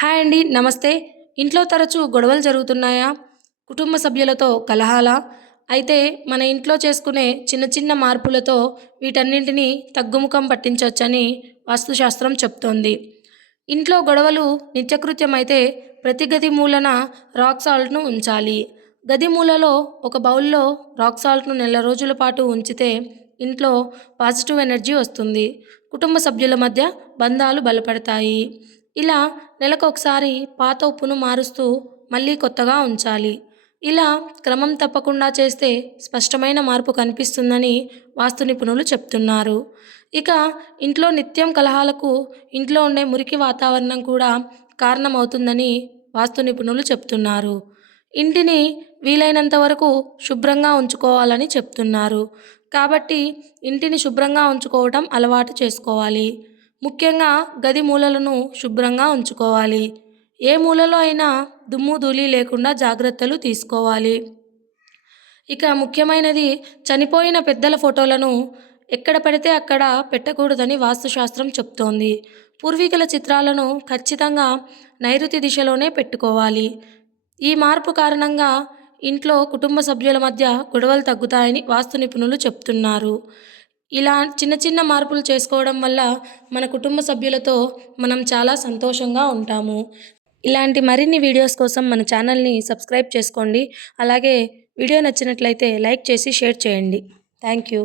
Hi అండి నమస్తే. ఇంట్లో తరచూ గొడవలు జరుగుతున్నాయా? కుటుంబ సభ్యులతో కలహాలా? అయితే మన ఇంట్లో చేసుకునే చిన్న చిన్న మార్పులతో వీటన్నింటినీ తగ్గుముఖం పట్టించవచ్చని వాస్తుశాస్త్రం చెప్తోంది. ఇంట్లో గొడవలు నిత్యకృత్యమైతే ప్రతి గది మూలన రాక్ సాల్ట్ను ఉంచాలి. గది మూలలో ఒక బౌల్లో రాక్ సాల్ట్ను నెల రోజుల పాటు ఉంచితే ఇంట్లో పాజిటివ్ ఎనర్జీ వస్తుంది. కుటుంబ సభ్యుల మధ్య బంధాలు బలపడతాయి. ఇలా నెలకొకసారి పాత ఉప్పును మారుస్తూ మళ్ళీ కొత్తగా ఉంచాలి. ఇలా క్రమం తప్పకుండా చేస్తే స్పష్టమైన మార్పు కనిపిస్తుందని వాస్తు నిపుణులు చెప్తున్నారు. ఇక ఇంట్లో నిత్యం కలహాలకు ఇంట్లో ఉండే మురికి వాతావరణం కూడా కారణమవుతుందని వాస్తు నిపుణులు చెప్తున్నారు. ఇంటిని వీలైనంత వరకు శుభ్రంగా ఉంచుకోవాలని చెప్తున్నారు. కాబట్టి ఇంటిని శుభ్రంగా ఉంచుకోవడం అలవాటు చేసుకోవాలి. ముఖ్యంగా గది మూలలను శుభ్రంగా ఉంచుకోవాలి. ఏ మూలలో అయినా దుమ్ము ధూళి లేకుండా జాగ్రత్తలు తీసుకోవాలి. ఇక ముఖ్యమైనది చనిపోయిన పెద్దల ఫోటోలను ఎక్కడ పడితే అక్కడ పెట్టకూడదని వాస్తుశాస్త్రం చెప్తోంది. పూర్వీకుల చిత్రాలను ఖచ్చితంగా నైరుతి దిశలోనే పెట్టుకోవాలి. ఈ మార్పు కారణంగా ఇంట్లో కుటుంబ సభ్యుల మధ్య గొడవలు తగ్గుతాయని వాస్తు నిపుణులు చెప్తున్నారు. ఇలా చిన్న చిన్న మార్పులు చేసుకోవడం వల్ల మన కుటుంబ సభ్యులతో మనం చాలా సంతోషంగా ఉంటాము. ఇలాంటి మరిన్ని వీడియోస్ కోసం మన ఛానల్ని సబ్స్క్రైబ్ చేసుకోండి. అలాగే వీడియో నచ్చినట్లయితే లైక్ చేసి షేర్ చేయండి. Thank you.